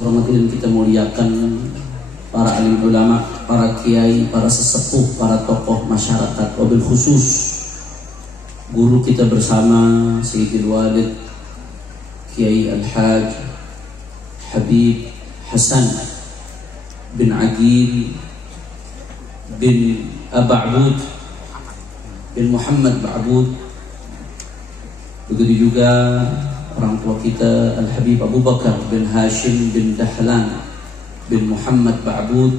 hormati dan kita muliakan para alim ulama, para kiai, para sesepuh, para tokoh masyarakat, wabil khusus guru kita bersama Sayyidil Walid Kiai Al-Haj Habib Hasan bin Agil bin Ba'bud bin Muhammad Ba'bud. Begitu juga orang tua kita Al-Habib Abu Bakar bin Hashim bin Dahlan bin Muhammad Ba'bud.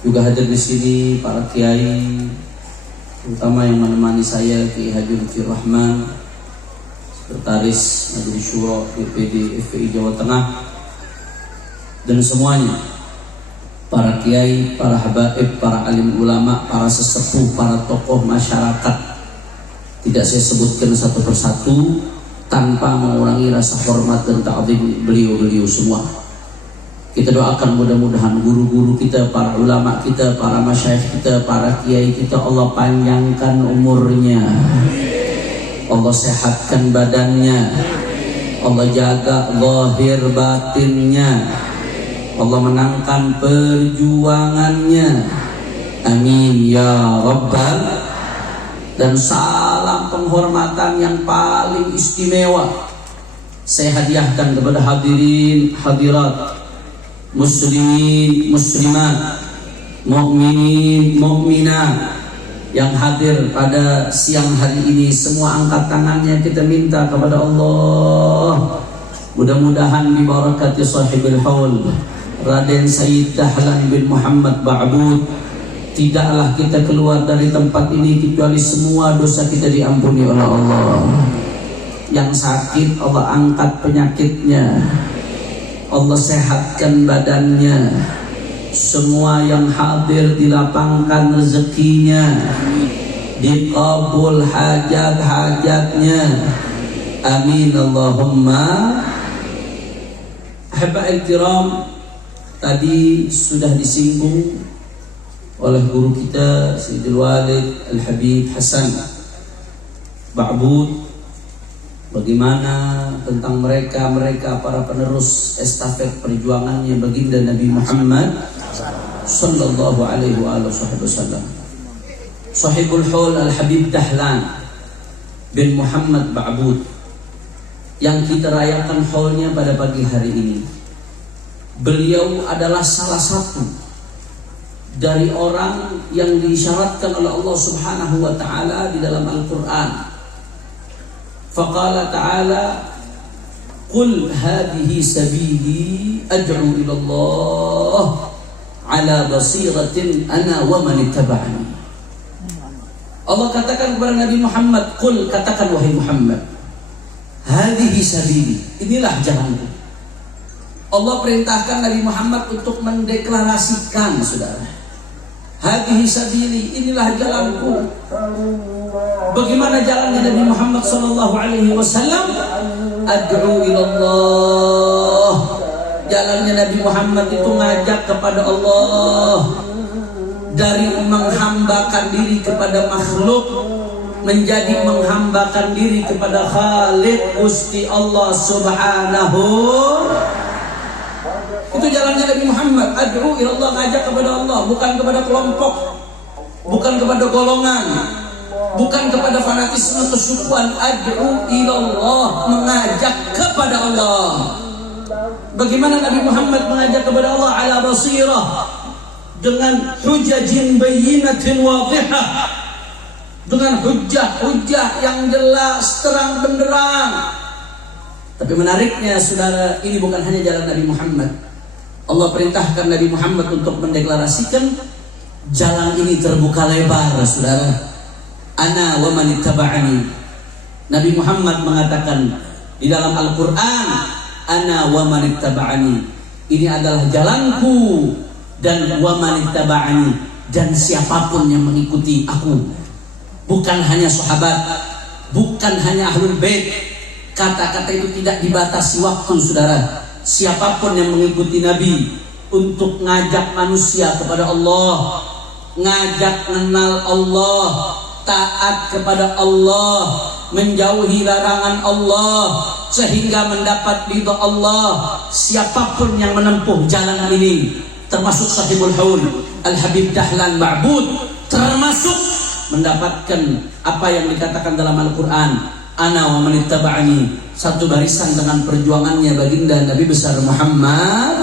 Juga hadir di sini para kiai, terutama yang menemani saya, Kiai Haji Lutfi Rahman, Sekretaris Majelis Syuro DPD FPI Jawa Tengah, dan semuanya, para kiai, para habaib, para alim ulama, para sesepuh, para tokoh masyarakat. Tidak saya sebutkan satu persatu tanpa mengurangi rasa hormat dan ta'zim beliau-beliau semua. Kita doakan mudah-mudahan guru-guru kita, para ulama kita, para masyayikh kita, para kiai kita, Allah panjangkan umurnya, Allah sehatkan badannya, Allah jaga zahir batinnya, Allah menangkan perjuangannya. Amin ya rabbal. Dan salam penghormatan yang paling istimewa saya hadiahkan kepada hadirin hadirat, muslimin muslimat, mukminin mukminat yang hadir pada siang hari ini. Semua angkat tangannya, kita minta kepada Allah, mudah-mudahan bibarakati sahibul haul Raden Sayyid Dahlan bin Muhammad Ba'bud, tidaklah kita keluar dari tempat ini kecuali semua dosa kita diampuni oleh Allah. Yang sakit Allah angkat penyakitnya, Allah sehatkan badannya. Semua yang hadir dilapangkan rezekinya, dikabul hajat-hajatnya. Amin Allahumma. Ahiba'il kiram, tadi sudah disinggung oleh guru kita Sayyidil Walid Al-Habib Hasan Ba'bud, bagaimana tentang mereka para penerus estafet perjuangannya baginda Nabi Muhammad sallallahu alaihi wasallam. Sahibul Haul Al-Habib Dahlan bin Muhammad Ba'bud yang kita rayakan haulnya pada pagi hari ini. Beliau adalah salah satu dari orang yang disyaratkan oleh Allah Subhanahu wa taala di dalam Al-Qur'an. Faqala ta'ala, "Qul hadhihi sabili ad'u ila Allah ala basiratin ana wa man ittaba'ani." Allah katakan kepada Nabi Muhammad, "Qul," katakan wahai Muhammad, "hadhihi sabili," inilah jalanku. Allah perintahkan Nabi Muhammad untuk mendeklarasikan, saudara. Hadhihi sabili, inilah jalanku. Bagaimana jalannya Nabi Muhammad sallallahu alaihi wasallam? Ad'u ila Allah. Jalannya Nabi Muhammad itu ngajak kepada Allah, dari menghambakan diri kepada makhluk menjadi menghambakan diri kepada Khaliq Gusti Allah Subhanahu. Itu jalannya Nabi Muhammad. Ad'u ila Allah, ngajak kepada Allah, bukan kepada kelompok, bukan kepada golongan, bukan kepada fanatisme kesukuan. Ad'u ila Allah, mengajak kepada Allah. Bagaimana Nabi Muhammad mengajak kepada Allah? Ala basirah, dengan hujajin bayyinatin wadhihah, dengan hujah-hujah yang jelas terang benderang. Tapi menariknya, saudara, ini bukan hanya jalan Nabi Muhammad. Allah perintahkan Nabi Muhammad untuk mendeklarasikan jalan ini terbuka lebar, saudara. Ana wa man ittaba'ani. Nabi Muhammad mengatakan di dalam Al-Quran, ana wa man ittaba'ani, ini adalah jalanku, dan wa man ittaba'ani, dan siapapun yang mengikuti aku. Bukan hanya sahabat, bukan hanya ahlul bait. Kata-kata itu tidak dibatasi waktu, saudara. Siapapun yang mengikuti Nabi untuk ngajak manusia kepada Allah, ngajak kenal Allah, taat kepada Allah, menjauhi larangan Allah sehingga mendapat ridha Allah. Siapapun yang menempuh jalan ini, termasuk Sahibul Haul Al-Habib Dahlan Ma'bud, termasuk mendapatkan apa yang dikatakan dalam Al-Quran, ana wa manittaba'ani, satu barisan dengan perjuangannya baginda Nabi besar Muhammad.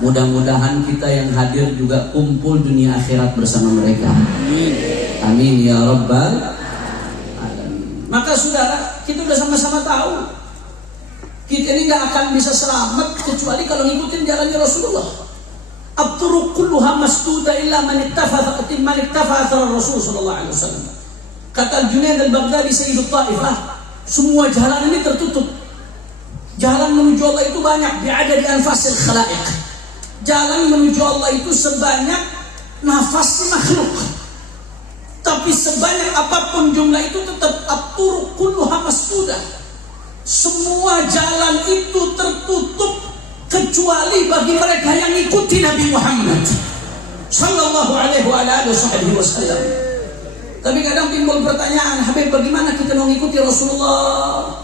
Mudah-mudahan kita yang hadir juga kumpul dunia akhirat bersama mereka. Amin. Amin ya Rabbal alamin. Maka saudara, kita sudah sama-sama tahu kita ini nggak akan bisa selamat kecuali kalau ngikutin jalannya Rasulullah. At-turuq kulluha masduda illa man ittafa athar Rasul sallallahu alaihi wasallam. Kata Junaid al-Baghdadi Sayyidut Taifah, semua jalan ini tertutup. Jalan menuju Allah itu banyak, bi'ada di anfasil khalaiq. Jalan menuju Allah itu sebanyak nafas makhluk. Tapi sebanyak apapun jumlah itu tetap at-turuq kulluha masduda. Semua jalan itu tertutup kecuali bagi mereka yang ikuti Nabi Muhammad sallallahu alaihi wasallam. Tapi kadang timbul pertanyaan, Habib, bagaimana kita mau mengikuti Rasulullah?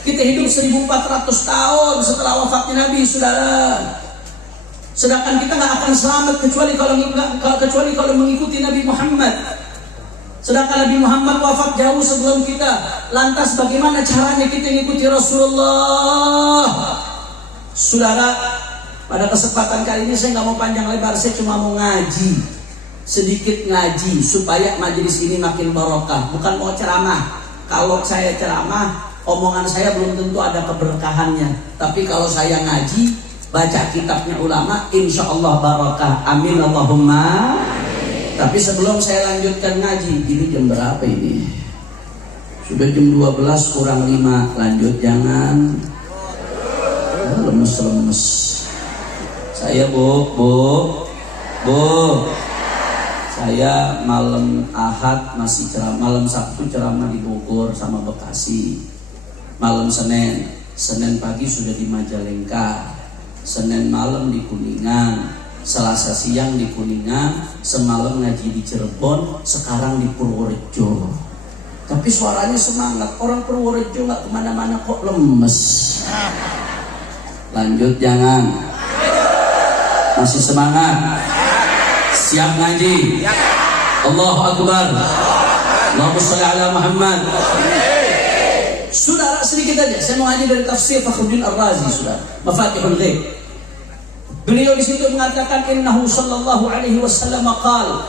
Kita hidup 1400 tahun setelah wafatnya Nabi, saudara. Sedangkan kita nggak akan selamat kecuali kalau mengikuti Nabi Muhammad. Sedangkan Nabi Muhammad wafat jauh sebelum kita. Lantas bagaimana caranya kita mengikuti Rasulullah? Saudara, pada kesempatan kali ini saya nggak mau panjang lebar, saya cuma mau ngaji, sedikit ngaji supaya majelis ini makin barokah. Bukan mau ceramah. Kalau saya ceramah, omongan saya belum tentu ada keberkahannya. Tapi kalau saya ngaji, baca kitabnya ulama, insya Allah barokah. Amin Allahumma. Tapi sebelum saya lanjutkan ngaji, ini jam berapa ini? Sudah jam 12 kurang 5. Lanjut jangan lemes-lemes. Saya bu, saya malam Ahad masih ceramah, malam Sabtu ceramah di Bogor sama Bekasi. Malam Senin pagi sudah di Majalengka, Senin malam di Kuningan, Selasa siang di Kuningan, semalam ngaji di Cirebon, sekarang di Purworejo. Tapi suaranya semangat. Orang Purworejo nggak kemana-mana kok lemes. Lanjut jangan. Masih semangat? Siap ngaji? Allahu Akbar. Allahumma sholli ala Muhammad. Saudara, sedikit aja saya mau ngaji dari tafsir Fakhruddin Ar-Razi, saudara, Mafatihul Ghaib. Beliau di situ mengatakan, innahu sallallahu alaihi wasallam qala,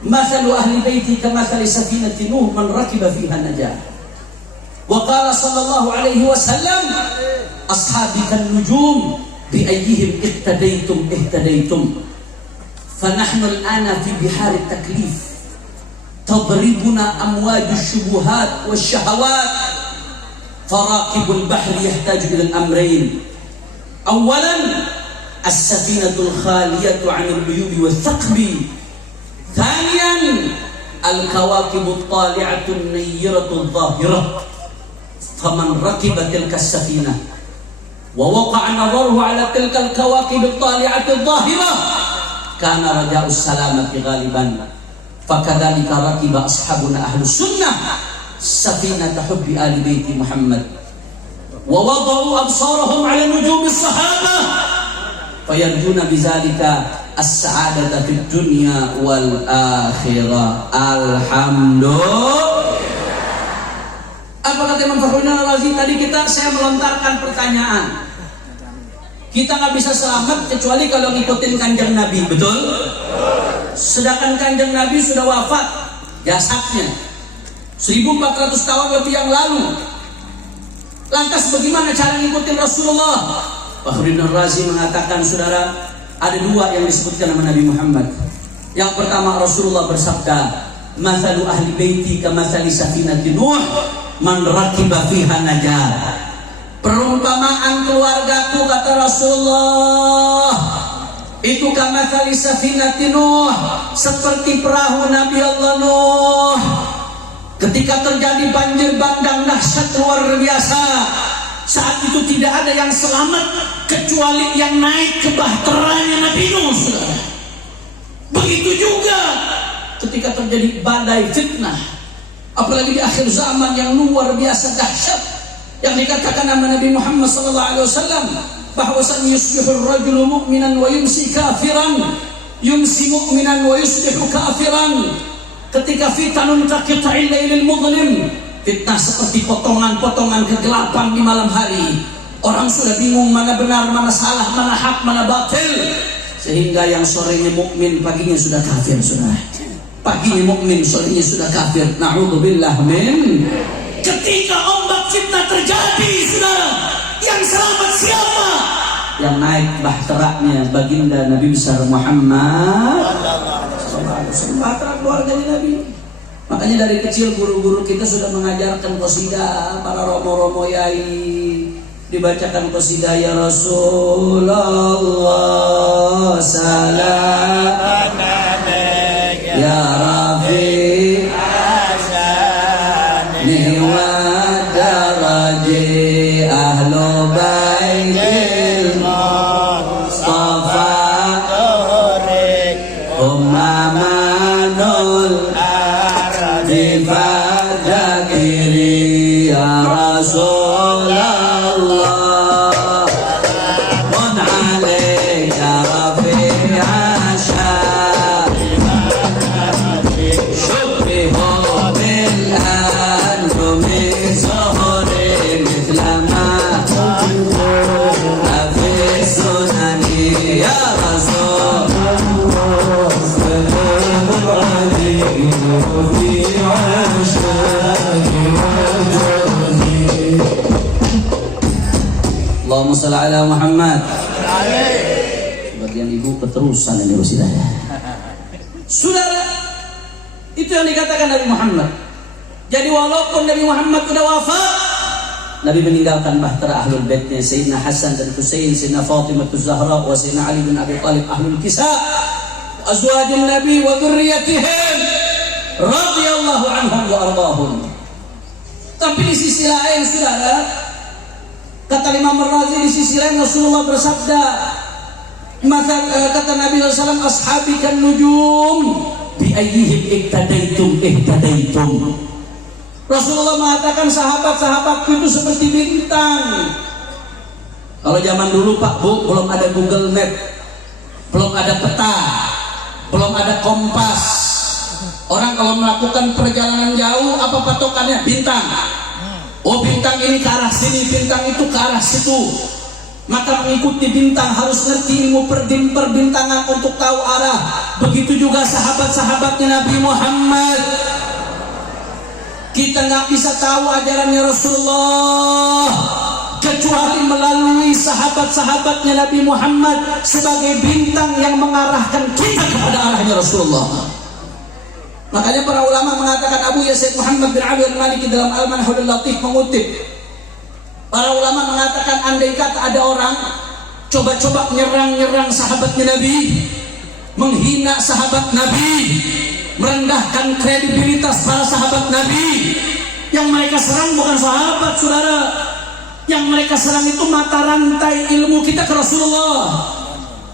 mathalu ahli baiti kamathali safinati Nuh man rakiba fiha najah. Wa qala sallallahu alaihi wasallam, ashabi kan nujum bi ayyihim ihtadaitum ihtadaitum. Fanahnu al-ana fi bihar at-taklif tadribuna amwaju syubuhat wasyahawat. Faraqibul bahri yahtaju ila al-amrayn. Awalan as-safinatul khaliyatu 'anil uyubi wath-thaqbi. Thaniyan al-kawakibut tali'atun nayyiratul dhahirah. Faman rakiba tilka as-safinah wa waqa'a nadharuhu 'ala tilka al-kawakibut tali'atul dhahirah kana raja'us salamati ghaliban. Fakadzalika rakiba ashabuna ahlus sunnah safinata hubbi ali baiti Muhammad wa wada'u absarahum 'ala nujumi as-sahabah fayarjuna bizalika as-sa'adata fid dunya wal akhirah. Alhamdulillah. Apa kata Imam Fakhruddin Ar-Razi tadi? Saya melontarkan pertanyaan. Kita nggak bisa selamat kecuali kalau ngikutin kanjeng Nabi, betul? Sedangkan kanjeng Nabi sudah wafat jasadnya 1400 tahun lebih yang lalu. Lantas bagaimana cara ngikutin Rasulullah? Fakhruddin Ar-Razi mengatakan, saudara, ada dua yang disebutkan nama Nabi Muhammad. Yang pertama, Rasulullah bersabda, mathalu ahli baiti kamathali safinati Nuh man rakiba fiha najah. Perumpamaan keluargaku, kata Rasulullah, itu kamathali safinati Nuh, seperti perahu Nabi Allah Nuh. Ketika terjadi banjir bandang dahsyat luar biasa, saat itu tidak ada yang selamat kecuali yang naik ke bahteranya Nabi Nuh, saudara. Begitu juga ketika terjadi badai fitnah, apalagi di akhir zaman yang luar biasa dahsyat, yang dikatakan nama Nabi Muhammad SAW bahwasanya yusbihur rajulu mu'minan wa yumsi kafiran, yumsi mu'minan wa yusbihu kafiran. Ketika fitanun kaqita'il lailil mudlim, fitnah seperti potongan-potongan kegelapan di malam hari. Orang sudah bingung mana benar, mana salah, mana hak, mana batil, sehingga yang sorenya mukmin paginya sudah kafir. Sudah paginya mukmin, sorenya sudah kafir. Na'udzubillah min. Ketika ombak fitnah terjadi, saudara, yang selamat siapa? Yang naik bahteraknya baginda Nabi besar Muhammad, bahtera keluarganya Nabi. Makanya dari kecil guru-guru kita sudah mengajarkan qasidah, para romo-romo yai dibacakan qasidah, ya Rasulullah salam ya Rafi ni wa daraji ahlu baitil Mustafa ummamanul difadakiri ya Rasulullah mun alaika rafi asha syubbihu bil anjumi zuhri mithlama afi sunani ya Rasulullah Allahumma shalli ala Muhammad. Bagian ibu keterusan ini usilanya. Saudara, itu yang dikatakan Nabi Muhammad. Jadi walaupun Nabi Muhammad sudah wafat, Nabi meninggalkan bahtera ahlul baitnya Sayyidina Hasan dan Husain, Sayyidina Fatimah Zahra, wa Sayyidina Ali bin Abi Thalib ahlul kisah, azwajin Nabi wa dzurriyyatihim radhiyallahu anhum wa ardahum. Tapi di sisi lain, saudara, kata Imam Ar-Razi, di sisi lain Rasulullah bersabda, kata Nabi SAW, ashabi kan nujum bi ayyihim iktadaitum ihtadaitum. Rasulullah mengatakan sahabat-sahabatku itu seperti bintang. Kalau zaman dulu Pak Bu, belum ada Google Map, belum ada peta, belum ada kompas. Orang kalau melakukan perjalanan jauh, apa patokannya? Bintang. Oh, bintang ini ke arah sini, bintang itu ke arah situ. Maka mengikuti bintang harus ngerti ilmu perbintangan untuk tahu arah. Begitu juga sahabat-sahabatnya Nabi Muhammad. Kita nggak bisa tahu ajarannya Rasulullah kecuali melalui sahabat-sahabatnya Nabi Muhammad sebagai bintang yang mengarahkan kita kepada arahnya Rasulullah. Makanya para ulama mengatakan, Abu Yazid Muhammad bin Abi al-Maliki dalam Al-Manhajul Latif mengutip, para ulama mengatakan andai kata ada orang coba-coba nyerang sahabatnya Nabi, menghina sahabat Nabi, merendahkan kredibilitas para sahabat Nabi, yang mereka serang bukan sahabat, saudara. Yang mereka serang itu mata rantai ilmu kita ke Rasulullah.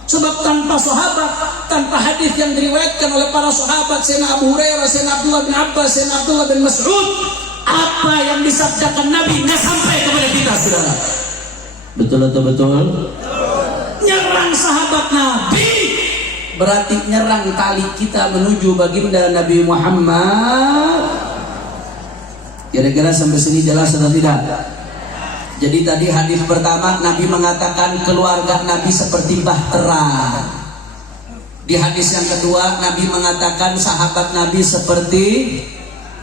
Sebab tanpa sahabat, tanpa hadis yang diriwayatkan oleh para sahabat, Sayyidina Abu Hurairah, Sayyidina Abdullah bin Abbas, Sayyidina Abdullah bin Mas'ud, apa yang disabdakan Nabi nggak sampai kepada kita, saudara. Betul atau betul? Nyerang sahabat Nabi berarti nyerang tali kita menuju baginda Nabi Muhammad. Kira-kira sampai sini jelas atau tidak? Jadi tadi hadis pertama Nabi mengatakan keluarga Nabi seperti bahtera. Di hadis yang kedua Nabi mengatakan sahabat Nabi seperti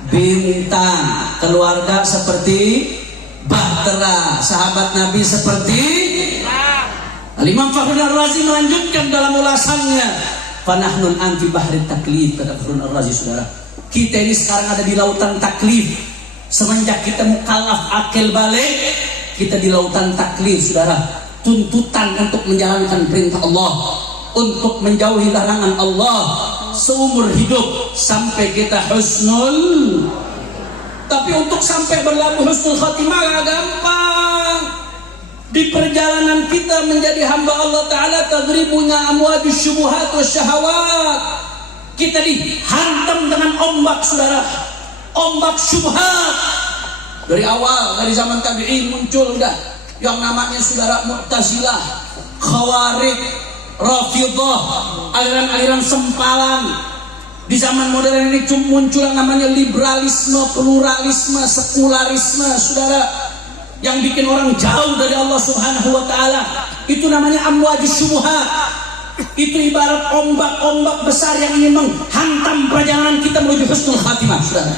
bintang, keluarga seperti bahtera, sahabat Nabi seperti. Imam Fakhrul Razi melanjutkan dalam ulasannya, fanahnun an fi bahri taklif, kata Fakhrul Razi, saudara. Kita ini sekarang ada di lautan taklif. Semenjak kita mukallaf akil balik, kita di lautan taklif, saudara. Tuntutan untuk menjalankan perintah Allah, untuk menjauhi larangan Allah seumur hidup sampai kita husnul. Tapi untuk sampai berlabuh husnul khatimah gak gampang. Di perjalanan kita menjadi hamba Allah Ta'ala, tadribunya amwajus syubuhat wa syahawat. Kita dihantam dengan ombak, saudara. ombak syubhat. Dari awal, dari zaman tabi'in muncul udah yang namanya saudara Mu'tazilah, Khawarij, Rafidhah, aliran-aliran sempalan. Di zaman modern ini muncul yang namanya liberalisme, pluralisme, sekularisme, saudara, yang bikin orang jauh dari Allah Subhanahu wa taala. Itu namanya amwajus syubhat. Itu ibarat ombak-ombak besar yang ingin menghantam perjalanan kita menuju husnul khatimah, saudara.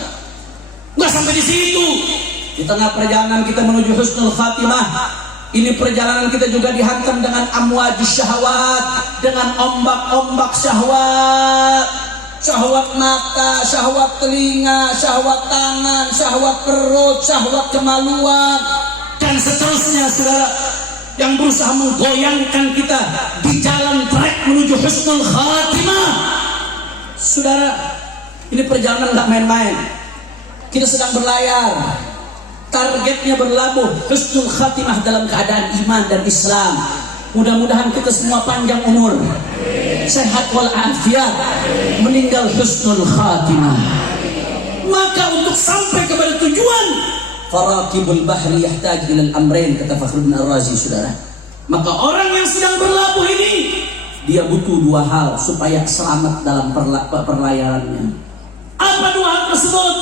Nggak sampai di situ. Di tengah perjalanan kita menuju husnul khatimah, ini perjalanan kita juga dihantam dengan amwajus syahwat, dengan ombak-ombak syahwat. Syahwat mata, syahwat telinga, syahwat tangan, syahwat perut, syahwat kemaluan, dan seterusnya, saudara, yang berusaha menggoyangkan kita di jalan trek menuju husnul khatimah. Saudara, ini perjalanan nggak main-main. Kita sedang berlayar, targetnya berlabuh husnul khatimah dalam keadaan iman dan Islam. Mudah-mudahan kita semua panjang umur, sehat walafiat, meninggal husnul khatimah. Maka untuk sampai kepada tujuan, farakibul bahri yahtaj ilal amrain, kata Fakhruddin Ar-Razi, saudara. Maka orang yang sedang berlabuh ini, dia butuh dua hal supaya selamat dalam perlayarannya. Apa dua hal tersebut?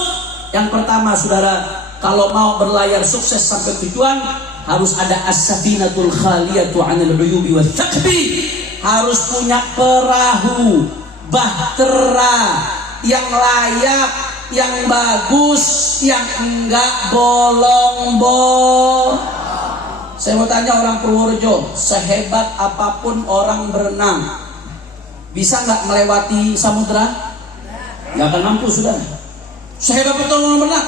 Yang pertama, saudara, kalau mau berlayar sukses sampai tujuan, harus ada as-safinatul khaliyatu 'anil 'uyubi wath thaqbi. Harus punya perahu bahtera yang layak, yang bagus, yang enggak bolong-bolong. Saya mau tanya orang Purworejo, sehebat apapun orang berenang, bisa nggak melewati samudra? Nggak akan mampu, sudah. Sehebat apapun orang berenang,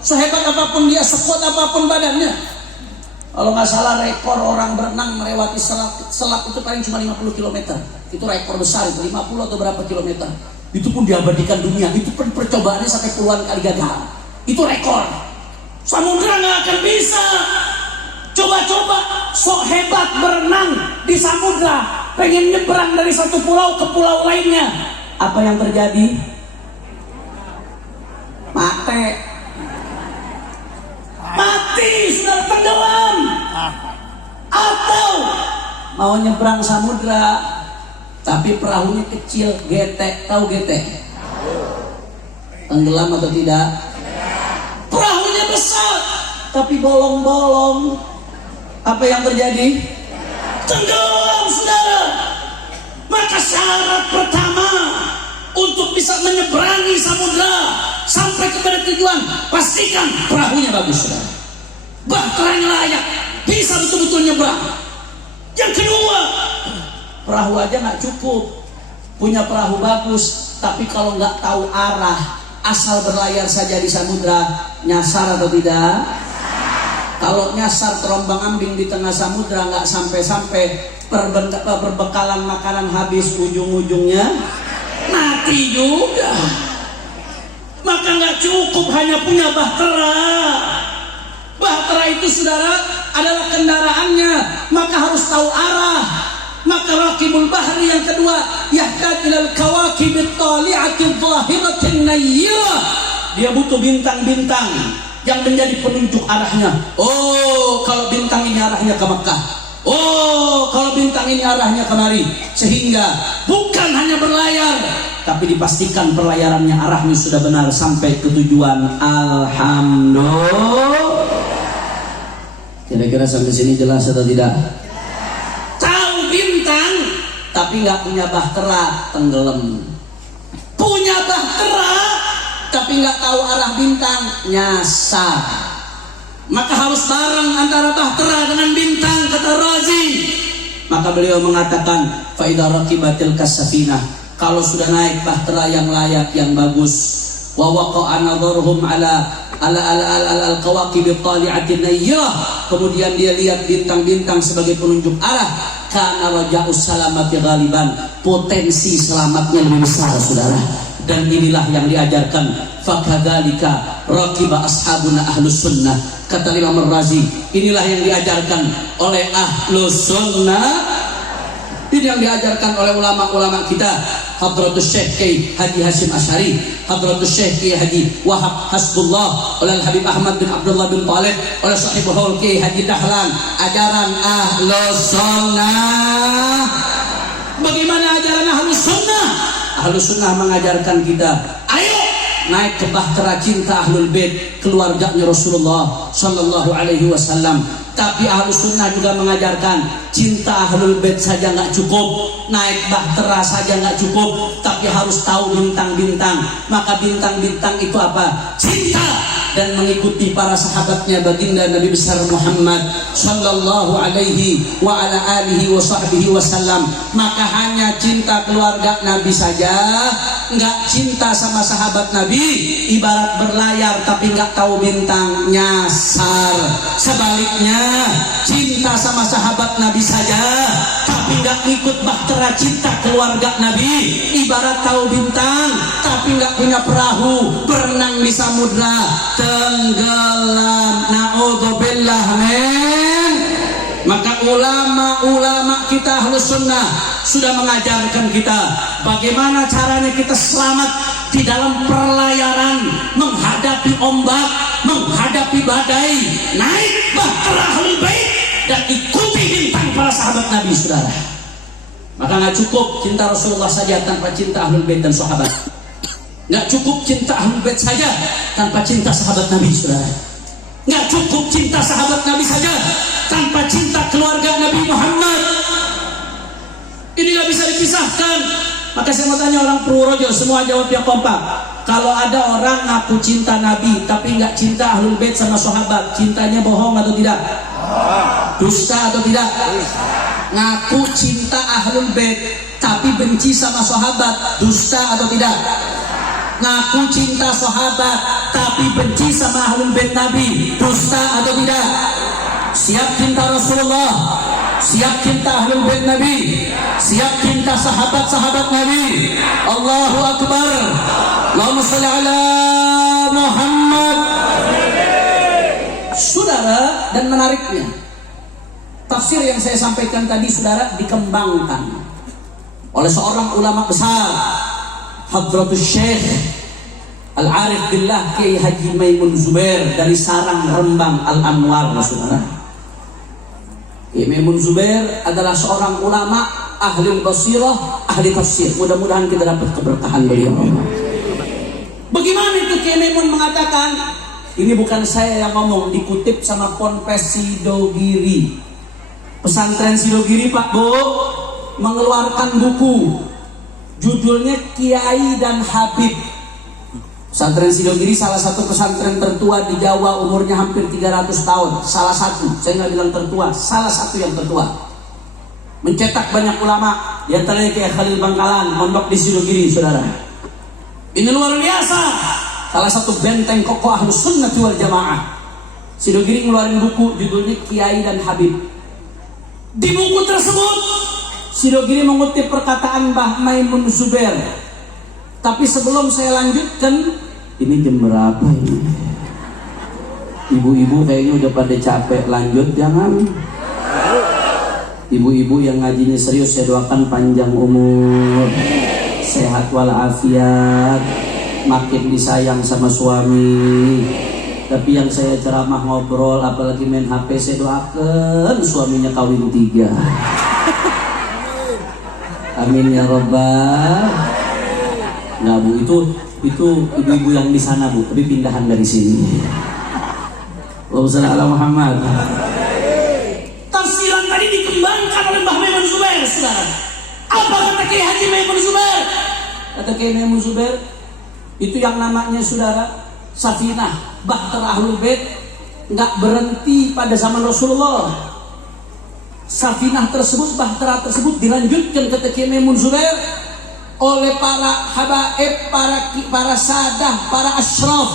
sehebat apapun dia, sekuat apapun badannya, kalau nggak salah rekor orang berenang melewati selat itu paling cuma 50 km. Itu rekor besar, itu 50 atau berapa kilometer. Itu pun diabadikan dunia. Itu pun percobaannya sampai puluhan kali gagal. Itu rekor. Samudra nggak akan bisa. Coba-coba sok hebat berenang di samudra, pengen nyebrang dari satu pulau ke pulau lainnya. Apa yang terjadi? Mati, sudah tenggelam. Atau mau nyebrang samudra tapi perahunya kecil, getek, tahu getek? Tenggelam atau tidak? Perahunya besar tapi bolong-bolong. Apa yang terjadi? Tenggelam, saudara. Maka syarat pertama untuk bisa menyeberangi samudra sampai kepada tujuan, pastikan perahunya bagus, saudara. Bahteranya layak, bisa betul-betul nyebrang. Yang kedua, perahu aja nggak cukup. Punya perahu bagus, tapi kalau nggak tahu arah, asal berlayar saja di samudra, nyasar atau tidak? Kalau nyasar terombang-ambing di tengah samudra, nggak sampai-sampai, perbekalan makanan habis, ujung-ujungnya mati juga. Maka nggak cukup hanya punya bahtera. Bahtera itu, saudara, adalah kendaraannya, maka harus tahu arah. Maka rakibul bahri yang kedua, yahtad ilal kawakibit tali'ati dhahiratin nayyirah. Dia butuh bintang-bintang yang menjadi penunjuk arahnya. Oh, kalau bintang ini arahnya ke Mekah. Oh, kalau bintang ini arahnya kemari. Sehingga bukan hanya berlayar, tapi dipastikan perlayarannya arahnya sudah benar sampai ke tujuan. Alhamdulillah. Kira-kira sampai sini jelas atau tidak? Tahu bintang tapi nggak punya bahtera, tenggelam. Punya bahtera tapi nggak tahu arah bintang, nyasar. Maka harus bareng antara bahtera dengan bintang, kata Razi. Maka beliau mengatakan, fa idza raqibatil kasafinah, kalau sudah naik bahtera yang layak, yang bagus, wa waqa'a nadharuhum ala al-kawakib at-tali'atin nayyah, kemudian dia lihat bintang-bintang sebagai penunjuk arah, kana raja'us salamati ghaliban, potensi selamatnya lebih besar, saudara. Dan inilah yang diajarkan, fakadzalika raqiba ashabuna ahlus sunnah, kata Imam Ar-Razi. Inilah yang diajarkan oleh ahlus sunnah. Di yang diajarkan oleh ulama-ulama kita, Hadratus Syekh Kiai Haji Hasyim Asy'ari, Hadratus Syekh Kiai Haji Wahab Hasbullah, oleh Habib Ahmad bin Abdullah bin Talib, oleh Sahibul Kiai Haji Dahlan, ajaran Ahlus Sunnah. Bagaimana ajaran Ahlus Sunnah? Ahlus Sunnah mengajarkan kita, ayo naik ke bahtera cinta Ahlul Bait, keluarganya Rasulullah Sallallahu Alaihi Wasallam. Tapi Ahlus Sunnah juga mengajarkan cinta Ahlul Bait saja nggak cukup, naik bahtera saja nggak cukup, tapi harus tahu bintang-bintang. Maka bintang-bintang itu apa? Cinta dan mengikuti para sahabatnya baginda Nabi besar Muhammad Sallallahu Alaihi wa ala alihi wa sahbihi wasallam. Maka hanya cinta keluarga Nabi saja, nggak cinta sama sahabat Nabi, ibarat berlayar tapi nggak tahu bintang, nyasar. Sebaliknya, cinta sama sahabat Nabi saja tapi nggak ikut bahtera cinta keluarga Nabi, ibarat tahu bintang tapi nggak punya perahu, berenang di samudra, tenggelam. Naudzubillah min. Maka ulama-ulama kita Ahlus Sunnah sudah mengajarkan kita bagaimana caranya kita selamat di dalam perlayaran, menghadapi ombak, menghadapi badai, naik bahtera Ahlul Bait dan ikuti bintang para sahabat Nabi, saudara. Maka nggak cukup cinta Rasulullah saja tanpa cinta Ahlul Bait dan sahabat. Nggak cukup cinta Ahlul Bait saja tanpa cinta sahabat Nabi, saudara. Nggak cukup cinta sahabat Nabi saja tanpa cinta keluarga Nabi Muhammad. Ini nggak bisa dipisahkan. Maka saya mau tanya orang Purworejo, semua jawab yang kompak. Kalau ada orang ngaku cinta Nabi tapi nggak cinta Ahlul Bait sama sahabat, cintanya bohong atau tidak? Dusta atau tidak? Ngaku cinta Ahlul Bait tapi benci sama sahabat, dusta atau tidak? Ngaku cinta sahabat tapi benci sama Ahlul Bait Nabi, dusta atau tidak? Siap cinta Rasulullah, siap cinta Ahlul Bait Nabi, siap cinta sahabat-sahabat Nabi. Allahu Akbar. Allahumma shalli ala Muhammad. Saudara, dan menariknya, tafsir yang saya sampaikan tadi, saudara, dikembangkan oleh seorang ulama besar, Hadratus Syekh Al-Arif Billah Kiai Haji Maimun Zubair dari Sarang Rembang Al-Anwar, saudara. Kiai Maimun Zubair adalah seorang ulama ahli basirah, ahli tafsir. Mudah-mudahan kita dapat keberkahan beliau. Bagaimana itu Kiai Maimun mengatakan? Ini bukan saya yang ngomong, dikutip sama Ponpes Sidogiri. Pesantren Sidogiri, Pak Bu, mengeluarkan buku judulnya Kiai dan Habib. Pesantren Sidogiri salah satu pesantren tertua di Jawa, umurnya hampir 300 tahun. Salah satu, saya nggak bilang tertua, salah satu yang tertua. Mencetak banyak ulama, di antaranya Kiai Khalil Bangkalan, mondok di Sidogiri, saudara. Ini luar biasa, salah satu benteng kokoh Ahlus Sunnah wal Jamaah. Sidogiri ngeluarin buku judulnya Kiai dan Habib. Di buku tersebut Sidogiri mengutip perkataan Mbah Maimun Zubair. Tapi sebelum saya lanjutkan, ini jam berapa ini? Ibu-ibu kayaknya udah pada capek, lanjut jangan. Ibu-ibu yang ngajinya serius, saya doakan panjang umur, sehat walafiat, makin disayang sama suami. Tapi yang saya ceramah ngobrol, apalagi main HP, saya doakan suaminya kawin 3. Amin ya Rabbal. Nah Bu, itu ibu-ibu yang di sana Bu, tapi pindahan dari sini. Allahumma shalli ala Muhammad. Tafsiran tadi dikembangkan oleh Mbah Maimun Zubair, saudara. Apa kata Kiai Haji Maimun Zubair? Kata Kiai Maimun Zubair, itu yang namanya, saudara, Safinah Bahtera Ahlul Bait nggak berhenti pada zaman Rasulullah. Safinah tersebut, bahtera tersebut dilanjutkan kata Kiai Maimun Zubair oleh para habaib, para sadah, para asyraf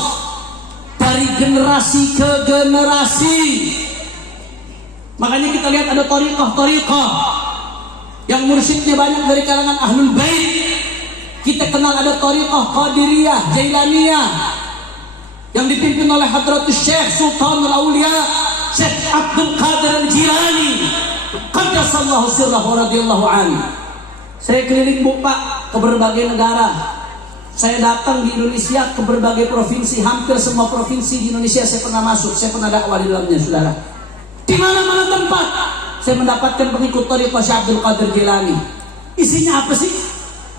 dari generasi ke generasi. Makanya kita lihat ada thariqah yang mursyidnya banyak dari kalangan Ahlul Bait. Kita kenal ada thariqah Qadiriyah, Jailaniyah yang dipimpin oleh Hadratus Syekh Sultanul Aulia Syekh Abdul Qadir Al-Jilani. qaddasallahu sirrahu radhiyallahu anhu. Saya keliling Bu Pak ke berbagai negara. Saya datang di Indonesia ke berbagai provinsi, hampir semua provinsi di Indonesia saya pernah masuk, saya pernah dakwah di dalamnya, saudara. Di mana-mana tempat saya mendapatkan pengikut thariqah Syekh Abdul Qadir Jilani. Isinya apa sih?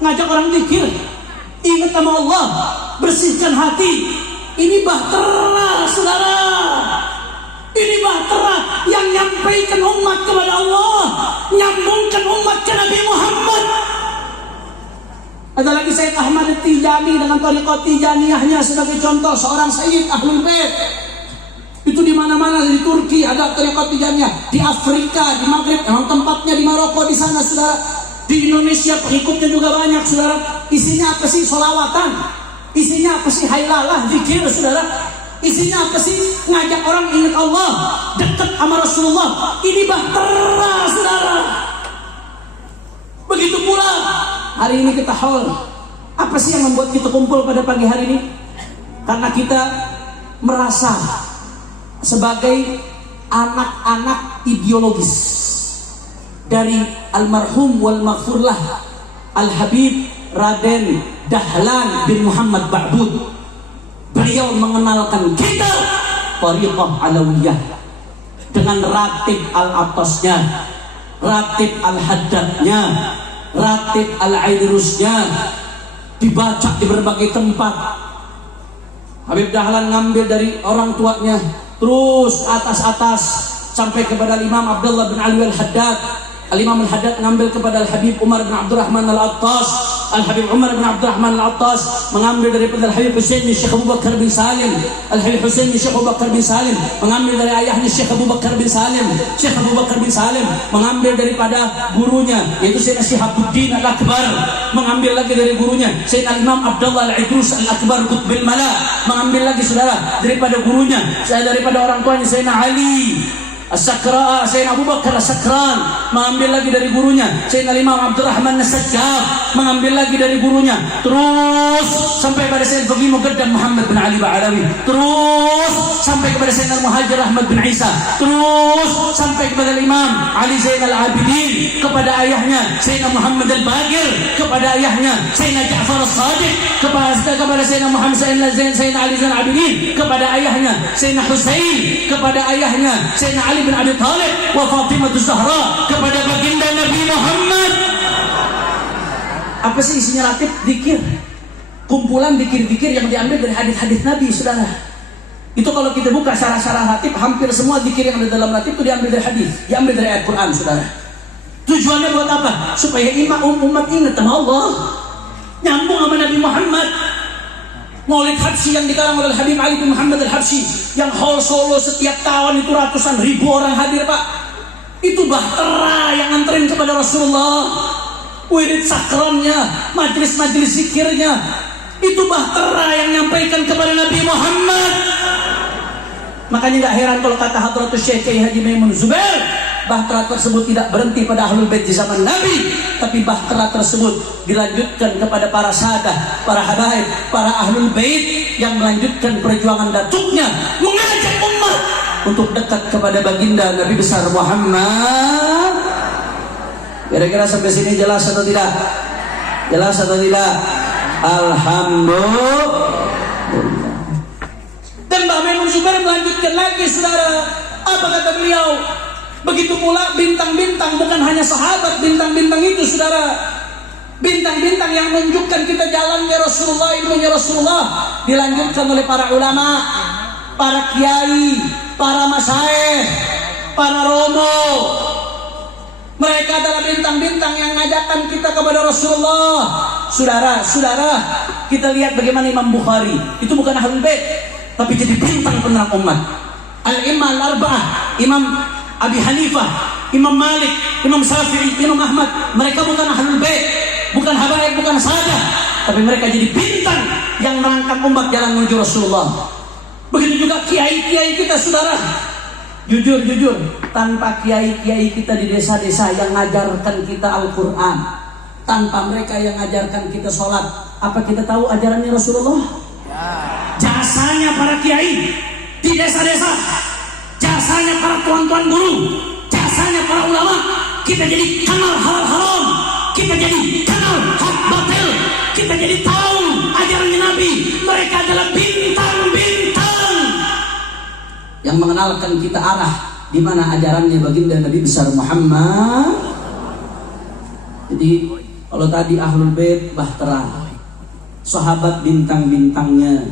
Ngajak orang zikir, ingat sama Allah, bersihkan hati. Ini bahtera, saudara. Ini bahtera yang nyampaikan umat kepada Allah, nyambungkan umat ke Nabi Muhammad. Ada lagi Sayyid Ahmad Tijani dengan thariqah Tijaniyahnya sebagai contoh seorang Sayyid Ahlul Bait. Itu di mana-mana, di Turki ada thariqah Tijaniyah, di Afrika, di Maghrib, memang tempatnya di Maroko di sana, saudara. Di Indonesia pengikutnya juga banyak, saudara. Isinya apa sih? Sholawatan. Isinya apa sih? Hailalah, zikir, saudara. Isinya apa sih? Ngajak orang ingat Allah, dekat sama Rasulullah. Ini bahtera, saudara. Begitu pula hari ini kita haul. Apa sih yang membuat kita kumpul pada pagi hari ini? Karena kita merasa sebagai anak-anak ideologis dari almarhum wal maghfurlah Al-Habib Raden Dahlan bin Muhammad Ba'bud. Beliau mengenalkan kita thariqah alawiyah dengan ratib al-atasnya, ratib al-haddadnya, ratib al-aidrusnya, dibaca di berbagai tempat. Habib Dahlan ngambil dari orang tuanya terus ke atas-atas sampai kepada Imam Abdullah bin Ali al-Haddad. Al-Imam al-Haddad ngambil kepada Al-Habib Umar bin Abdurrahman al-Attas. Al-Habib Umar bin Abdurrahman al-Attas mengambil daripada Al-Habib Husain bin Syekh Abu Bakar bin Salim. Al-Habib Husain bin Syekh Abu Bakar bin Salim mengambil dari ayahnya Syekh Abu Bakar bin Salim. Syekh Abu Bakar bin Salim mengambil daripada gurunya yaitu Sayyidina Syihabuddin al-Akbar, mengambil lagi dari gurunya Sayyidina Imam Abdullah al-Idrus al-Akbar Qutbil Mala, mengambil lagi saudara daripada gurunya daripada orang tuanya Sayyidina Ali As-Sakra, Sayyidina Abu Bakar As-Sakran, mengambil lagi dari gurunya Sayyidina Imam Abdurrahman As-Sajjaf, mengambil lagi dari gurunya terus sampai pada Sayyidina Faqih Muqaddam Muhammad bin Ali Ba'alawi, terus sampai kepada Sayyidina Muhajir Ahmad bin Isa, terus sampai kepada Imam Ali Zainal Abidin, kepada ayahnya Sayyidina Muhammad Al-Baqir, kepada ayahnya Sayyidina Ja'far As-Sadiq, kepada Sayyidina Muhammad Sayyidina Ali Zainal Abidin, kepada ayahnya Sayyidina Husain, kepada ayahnya Sayyidina Ali bin Abi Thalib wa Fatimah Az-Zahra, kepada baginda Nabi Muhammad. Apa sih isinya ratib? Zikir. Kumpulan zikir-zikir yang diambil dari hadis-hadis Nabi, saudara. Itu kalau kita buka syarah-syarah ratib, hampir semua zikir yang ada dalam ratib itu diambil dari hadis, diambil dari ayat Quran, saudara. Tujuannya buat apa? Supaya umat ingat sama Allah, nyambung sama Nabi Muhammad. Maulid Habsyi yang dikarang oleh Habib Ali bin Muhammad Al-Habsyi, yang Hall Solo setiap tahun itu ratusan ribu orang hadir, Pak. Itu bahtera yang nganterin kepada Rasulullah. Wirid sakrannya, majelis-majelis zikirnya, itu bahtera yang nyampaikan kepada Nabi Muhammad. Makanya gak heran kalau kata Hadratus Syekh Kiai Haji Maimun Zubair, bahtera tersebut tidak berhenti pada Ahlul Bait di zaman Nabi, tapi bahtera tersebut dilanjutkan kepada para sahadah, para habaib, para Ahlul Bait yang melanjutkan perjuangan datuknya mengajak umat untuk dekat kepada baginda Nabi besar Muhammad. Kira-kira sampai sini jelas atau tidak? Jelas atau tidak? Alhamdulillah. Dan Mbah Maimun Zubair melanjutkan lagi, saudara. Apa kata beliau? Begitu pula bintang-bintang, bukan hanya sahabat, bintang-bintang itu, saudara. Bintang-bintang yang menunjukkan kita jalannya Rasulullah, ilmunya Rasulullah, dilanjutkan oleh para ulama, para kiai, para masyayikh, para romo. Mereka adalah bintang-bintang yang mengajarkan kita kepada Rasulullah. Saudara, kita lihat bagaimana Imam Bukhari, itu bukan Ahlul Bait, tapi jadi bintang penerang umat. Al-Imam Al-Arba'ah, Imam Abi Hanifah, Imam Malik, Imam Syafi'i, Imam Ahmad, mereka bukan Ahlul Bait, bukan habaib, bukan sahabat, tapi mereka jadi bintang yang merangkap umat jalan menuju Rasulullah. Begitu juga kiai-kiai kita, saudara. Jujur, tanpa kiai-kiai kita di desa-desa yang ngajarkan kita Al-Quran, tanpa mereka yang ngajarkan kita sholat, apa kita tahu ajarannya Rasulullah? Jasanya para kiai di desa-desa, jasanya para tuan-tuan guru, jasanya bahasanya para ulama, kita jadi kenal halal haram, kita jadi kenal hak batil, kita jadi tahu ajarannya Nabi. Mereka adalah bintang-bintang yang mengenalkan kita arah di mana ajarannya baginda Nabi besar Muhammad. Jadi kalau tadi Ahlul Bait bahtera, sahabat bintang-bintangnya,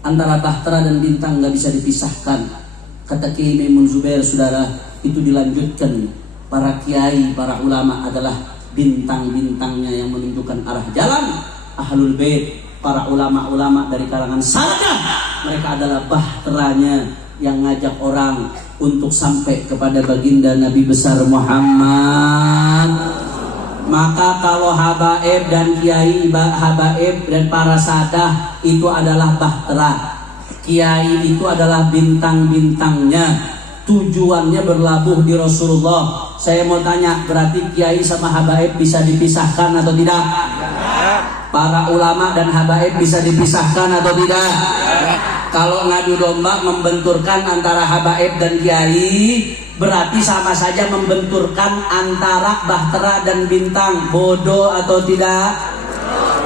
antara bahtera dan bintang nggak bisa dipisahkan. Kata Kiai Maimun Zubair, saudara, itu dilanjutkan. Para kiai, para ulama adalah bintang-bintangnya yang menunjukkan arah jalan. Ahlul Bait, para ulama-ulama dari kalangan salafah, mereka adalah bahteranya yang ngajak orang untuk sampai kepada baginda Nabi besar Muhammad. Maka kalau habaib dan kiai, habaib dan para sadah itu adalah bahtera, kiai itu adalah bintang-bintangnya, tujuannya berlabuh di Rasulullah. Saya mau tanya, berarti kiai sama habaib bisa dipisahkan atau tidak? Para ulama dan habaib bisa dipisahkan atau tidak? Kalau ngadu domba membenturkan antara habaib dan kiai, berarti sama saja membenturkan antara bahtera dan bintang. Bodoh atau tidak?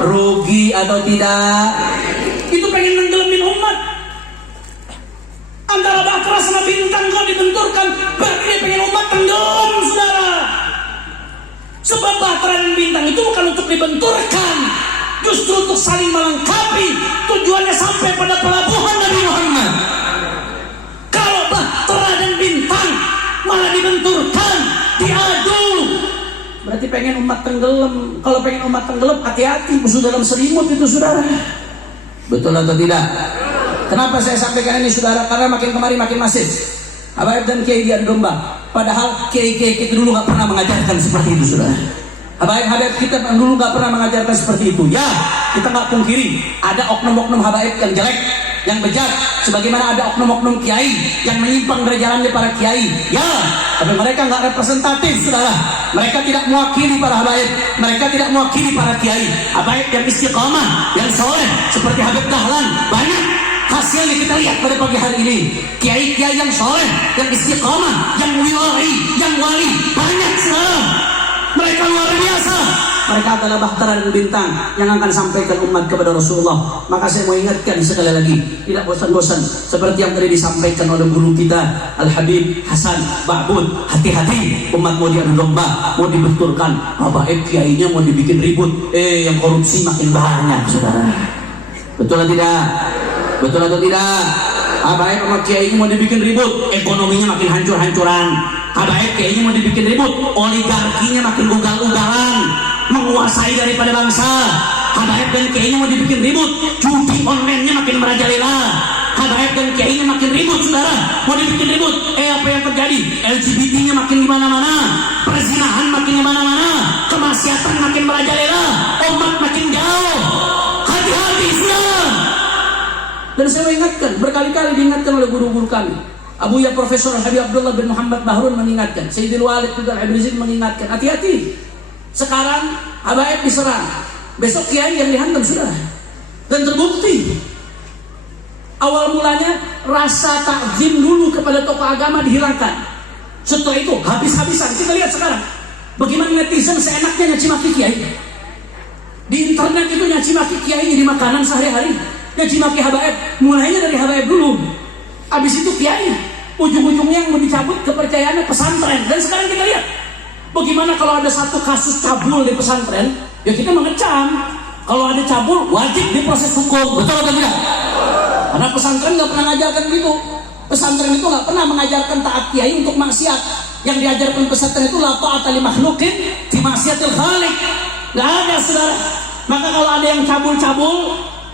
Rugi atau tidak? Itu pengen nenggelamin umat. Antara bahtera sama bintang kau dibenturkan, berarti dia pengen umat tenggelam, saudara. Sebab bahtera dan bintang itu bukan untuk dibenturkan, justru untuk saling melengkapi. Tujuannya sampai pada pelabuhan Nabi Muhammad. Kalau bahtera dan bintang malah dibenturkan, diadu, berarti pengen umat tenggelam. Kalau pengen umat tenggelam, hati-hati, musuh dalam selimut itu, saudara. Betul atau tidak? Kenapa saya sampaikan ini, saudara? Karena makin kemari makin masif habaib dan kiai diadu domba. Padahal kiai-kiai kita dulu gak pernah mengajarkan seperti itu, saudara. Habaib-habaib kita dulu gak pernah mengajarkan seperti itu. Ya, kita gak pungkiri ada oknum-oknum habaib yang jelek, yang bejat, sebagaimana ada oknum-oknum kiai yang menyimpang dari jalannya para kiai. Ya, tapi mereka nggak representatif, saudara. Mereka tidak mewakili para habaib, mereka tidak mewakili para kiai. Habaib yang istiqamah, yang soleh, seperti Habib Dahlan, banyak hasilnya kita lihat pada pagi hari ini. Kiai-kiai yang soleh, yang istiqamah, yang wali, banyak, saudara. Mereka luar biasa. Mereka adalah bahtera dan bintang yang akan sampaikan umat kepada Rasulullah. Maka saya mau ingatkan sekali lagi, tidak bosan-bosan seperti yang tadi disampaikan oleh guru kita Al-Habib Hasan Ba'bud. Hati-hati, umat mau diadu domba, mau dibenturkan, habaib kiainya mau dibikin ribut. Yang korupsi makin banyak, saudara. Betul atau tidak? Betul atau tidak? Habaib sama kiainya mau dibikin ribut, ekonominya makin hancur-hancuran. Habaib kiainya mau dibikin ribut, oligarkinya makin ugal-ugalan, menguasai daripada bangsa. Habaib dan kiainya mau dibikin ribut, judi online-nya makin merajalela. Habaib dan kiainya makin ribut, saudara, mau dibikin ribut. Apa yang terjadi? LGBT-nya makin di mana-mana, perzinahan makin di mana-mana, kemaksiatan makin merajalela, umat makin jauh. Hati-hati, saudara. Dan saya ingatkan, berkali-kali diingatkan oleh guru-guru kami. Abuya Profesor Habib Abdullah bin Muhammad Bahrun mengingatkan, Sayyidil Walid bin Al-Habib mengingatkan, hati-hati. Sekarang habaib diserang, besok kiai yang dihantam, saudara. Dan terbukti awal mulanya rasa takzim dulu kepada tokoh agama dihilangkan. Setelah itu habis-habisan. Kita lihat sekarang bagaimana netizen seenaknya nyaci maki kiai. Di internet itu nyaci maki kiai di makanan sehari-hari, nyaci maki habaib. Mulainya dari habaib dulu, habis itu kiai, ujung-ujungnya yang mau dicabut kepercayaannya pesantren. Dan sekarang kita lihat bagaimana kalau ada satu kasus cabul di pesantren, ya kita mengecam. Kalau ada cabul, wajib diproses hukum. Betul atau tidak? Karena pesantren nggak pernah mengajarkan gitu. Pesantren itu nggak pernah mengajarkan taat kiai untuk maksiat. Yang diajarkan pesantren itu la ta'ata li makhluqin fi maksiatil khaliq. Nggak ada, saudara. Maka kalau ada yang cabul-cabul,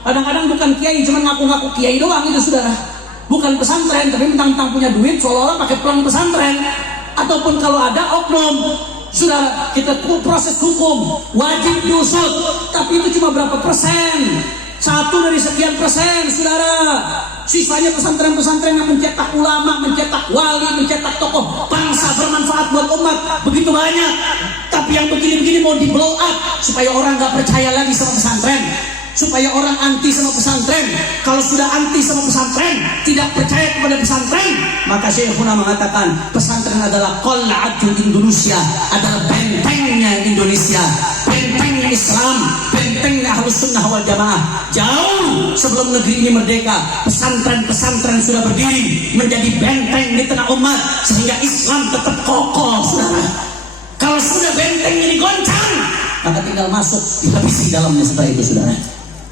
kadang-kadang bukan kiai, cuma ngaku-ngaku kiai doang itu, saudara. Bukan pesantren, tapi mentang-mentang punya duit, seolah-olah pakai pelang pesantren. Ataupun kalau ada oknum, sudah kita proses hukum, wajib diusut. Tapi itu cuma berapa persen? 1 dari sekian persen, saudara. Sisanya pesantren-pesantren yang mencetak ulama, mencetak wali, mencetak tokoh bangsa bermanfaat buat umat begitu banyak. Tapi yang begini-begini mau di blow up supaya orang nggak percaya lagi sama pesantren. supaya orang anti sama pesantren. Kalau sudah anti sama pesantren, tidak percaya kepada pesantren, maka Syekhuna mengatakan pesantren adalah qal'atul Indonesia, adalah bentengnya Indonesia, bentengnya Islam, bentengnya Ahlus Sunnah wal Jamaah. Jauh sebelum negeri ini merdeka, pesantren-pesantren sudah berdiri menjadi benteng di tengah umat sehingga Islam tetap kokoh, saudara. Kalau sudah benteng ini goncang, maka tinggal masuk dihabisi dalamnya setelah itu, saudara.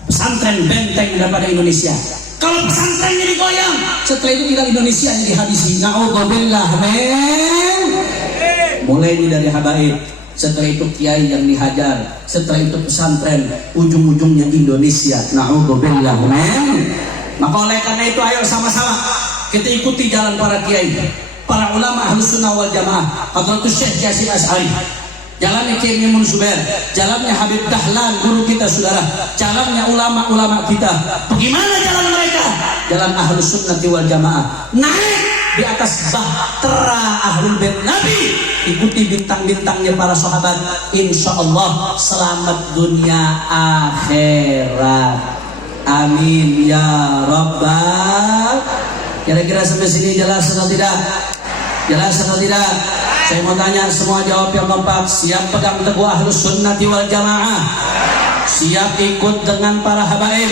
Pesantren benteng daripada Indonesia. Kalau pesantren ini goyang, setelah itu tinggal Indonesia yang dihabisi. Na'udzubillah, men. Mulai ini dari habaib, setelah itu kiai yang dihajar, setelah itu pesantren, ujung-ujungnya Indonesia. Na'udzubillah, men. Maka oleh karena itu ayo sama-sama kita ikuti jalan para kiai, para ulama Ahlus Sunnah wal Jamaah. Hadratus Syekh Yasin Asy'ari, jalannya Kiai Maimun Zubair, jalannya Habib Dahlan guru kita, saudara, jalannya ulama-ulama kita. Bagaimana jalan mereka? Jalan Ahlus Sunnah wal Jamaah, naik di atas bahtera Ahlul Bait Nabi, ikuti bintang-bintangnya para sahabat. Insya Allah selamat dunia akhirat. Amin ya Rabbal. Kira-kira sampai sini jelas atau tidak? Jelas atau tidak? Saya mau tanya semua, jawab yang kompak. Siap pegang teguh Ahlus Sunnati wal Jamaah? Siap ikut dengan para habaib?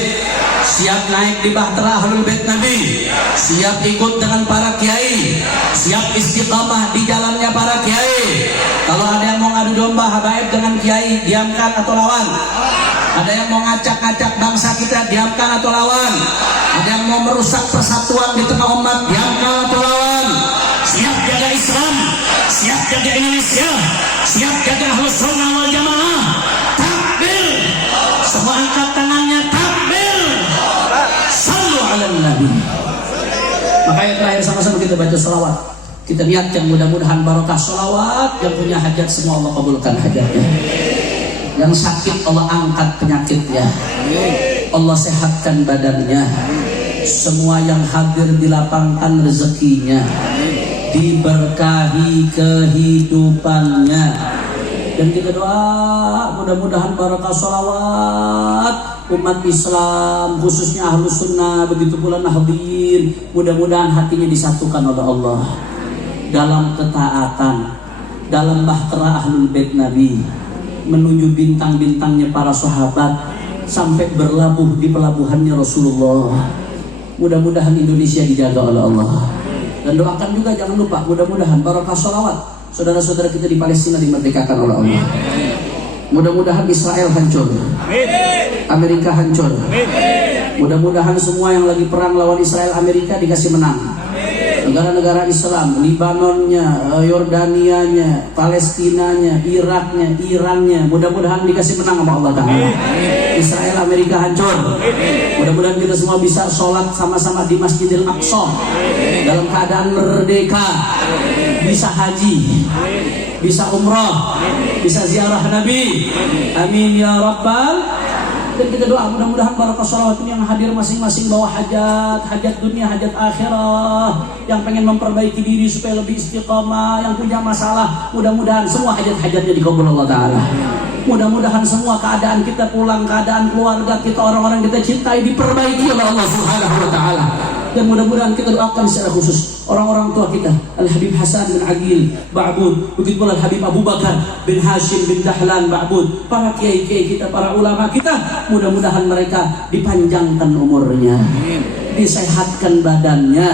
Siap naik di bahtera Ahlul Bait Nabi? Siap ikut dengan para kiai? Siap istiqamah di jalannya para kiai? Kalau ada yang mau ngadu domba habaib dengan kiai, diamkan atau lawan? Ada yang mau ngacak-ngacak bangsa kita, diamkan atau lawan? Ada yang mau merusak persatuan di tengah umat, diamkan atau lawan? Siap jaga Islam, siap jaga Indonesia, siap jaga Ahlus Sunnah wal Jamaah. Takbir, semua angkat tangannya, takbir. Sallu ala Nabi. Makanya terakhir sama-sama kita baca salawat. Kita niat yang mudah-mudahan barokah salawat. Yang punya hajat semua Allah kabulkan hajatnya. Yang sakit Allah angkat penyakitnya, Allah sehatkan badannya. Semua yang hadir dilapangkan rezekinya, diberkahi kehidupannya. Dan kita doa mudah-mudahan barokah sholawat umat Islam, khususnya Ahlus Sunnah, begitu pula Nahdien, mudah-mudahan hatinya disatukan oleh Allah dalam ketaatan, dalam bahtera Ahlul Bait Nabi, menuju bintang-bintangnya para sahabat, sampai berlabuh di pelabuhannya Rasulullah. Mudah-mudahan Indonesia dijaga oleh Allah. Dan doakan juga jangan lupa, mudah-mudahan barokah sholawat saudara-saudara kita di Palestina dimerdekakan oleh Allah. Mudah-mudahan Israel hancur, Amerika hancur. Mudah-mudahan semua yang lagi perang lawan Israel Amerika dikasih menang. Negara-negara Islam, Libanonnya, Yordanianya, Palestinanya, Iraknya, Irannya, mudah-mudahan dikasih menang sama Allah Ta'ala. Israel Amerika hancur. Mudah-mudahan kita semua bisa sholat sama-sama di Masjidil Aqsa dalam keadaan merdeka, bisa haji, bisa umrah, bisa ziarah Nabi. Amin ya Rabbal. Dan kita doa mudah-mudahan barokah sholawat ini yang hadir masing-masing bawa hajat dunia, hajat akhirah, yang pengen memperbaiki diri supaya lebih istiqamah, yang punya masalah, mudah-mudahan semua hajat-hajatnya dikabul Allah Ta'ala. Mudah-mudahan semua keadaan kita pulang, keadaan keluarga kita, orang-orang kita cintai diperbaiki oleh Allah Subhanahu wa Ta'ala. Dan mudah-mudahan kita doakan secara khusus orang-orang tua kita, Al-Habib Hasan bin Aqil Ba'bud, begitu pula Al-Habib Abu Bakar bin Hashim bin Dahlan Ba'bud, para kiai-kiai kita, para ulama kita, mudah-mudahan mereka dipanjangkan umurnya, disehatkan badannya.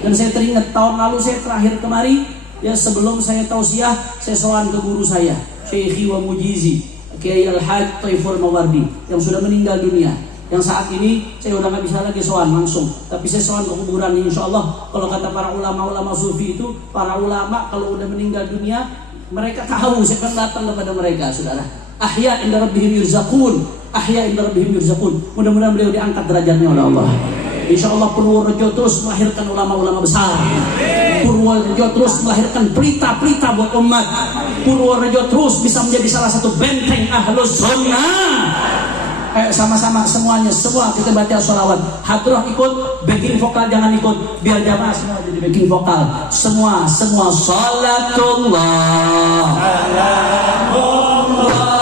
Dan saya teringat tahun lalu saya terakhir kemari, ya sebelum saya tausiah, saya sowan ke guru saya, Syekhi wa Mujizi, Kiai Al-Haj Taifur Mawardi, yang sudah meninggal dunia. Yang saat ini saya udah nggak bisa lagi sowan langsung, tapi saya sowan ke kuburan. Insya Allah, kalau kata para ulama-ulama sufi itu, para ulama kalau udah meninggal dunia, mereka tahu siapa yang datang kepada mereka, saudara. Ahya inda rabbihim yurzaqun, ahya inda rabbihim yurzaqun. Mudah-mudahan beliau diangkat derajatnya oleh Allah. Insya Allah Purworejo terus melahirkan ulama-ulama besar. Purworejo terus melahirkan pelita-pelita buat umat. Purworejo terus bisa menjadi salah satu benteng Ahlus Sunnah. Ayo sama-sama semuanya, semua kita baca sholawat. Hadroh ikut, backing vokal jangan ikut, biar jamaah semua jadi backing vokal. Semua salatullah ala Toha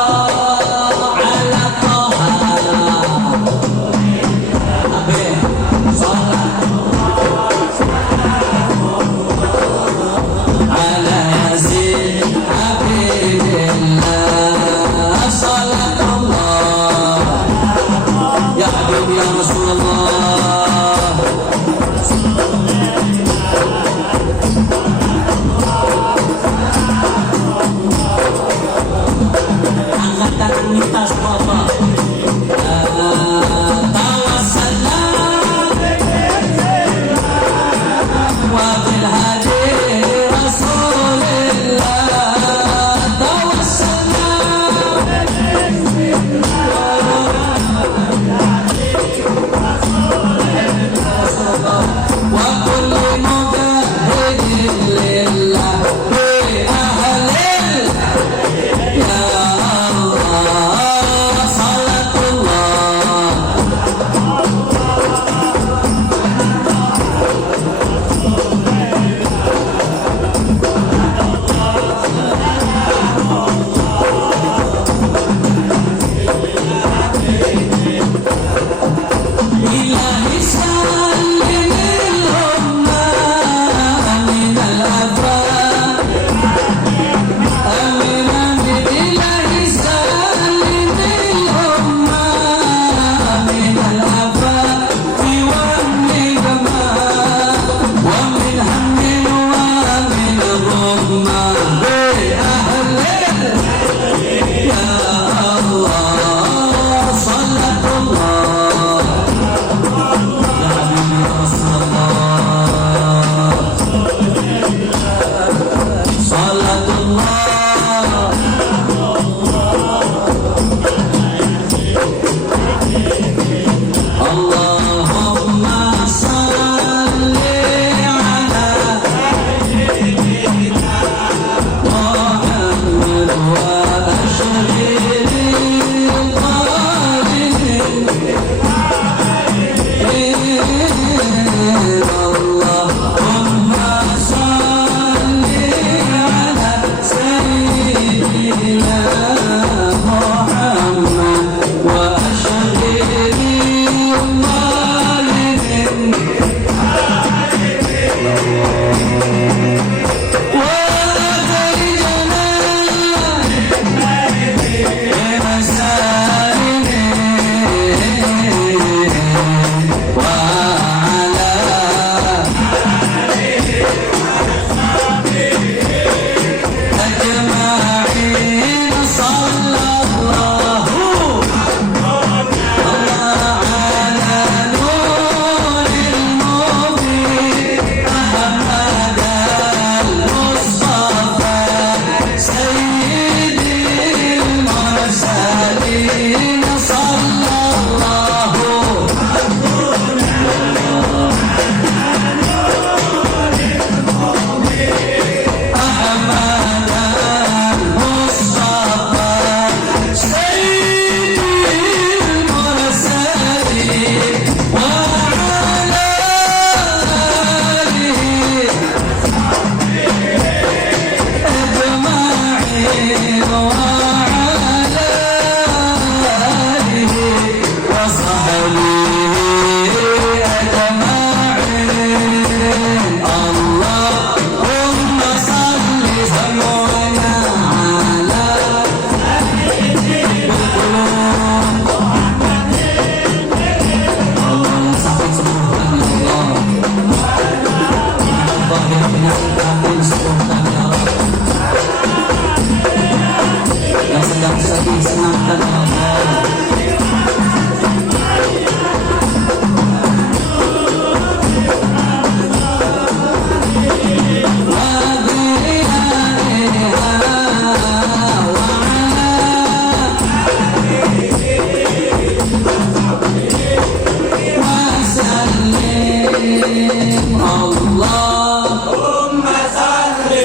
yang sedang disenangkan Allah.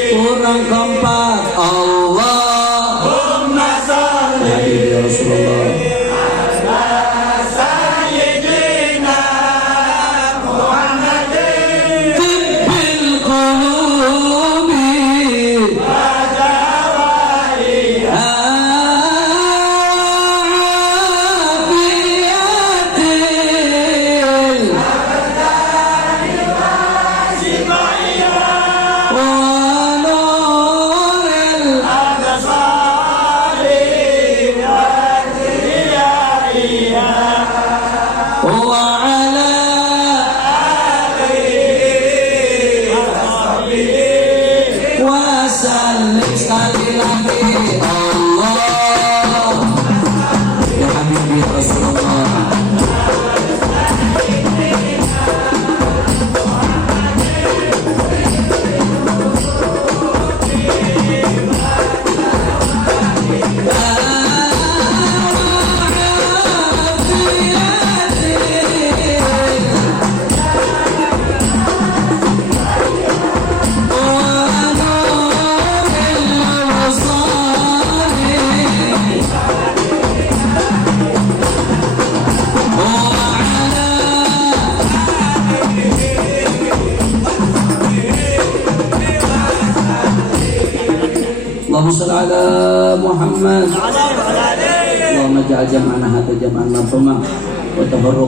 Kurang kompak Allahumma sholli ya Rasulullah sayyidina Muhammadin tibbil qulubi wa dawaiha afiyatil sekali lagi Allah ya Habibi Rasulullah. Allahumma shalli ala Muhammad. Allahumma ja'al jam'ana hadha jam'an marhuma wa tafarruq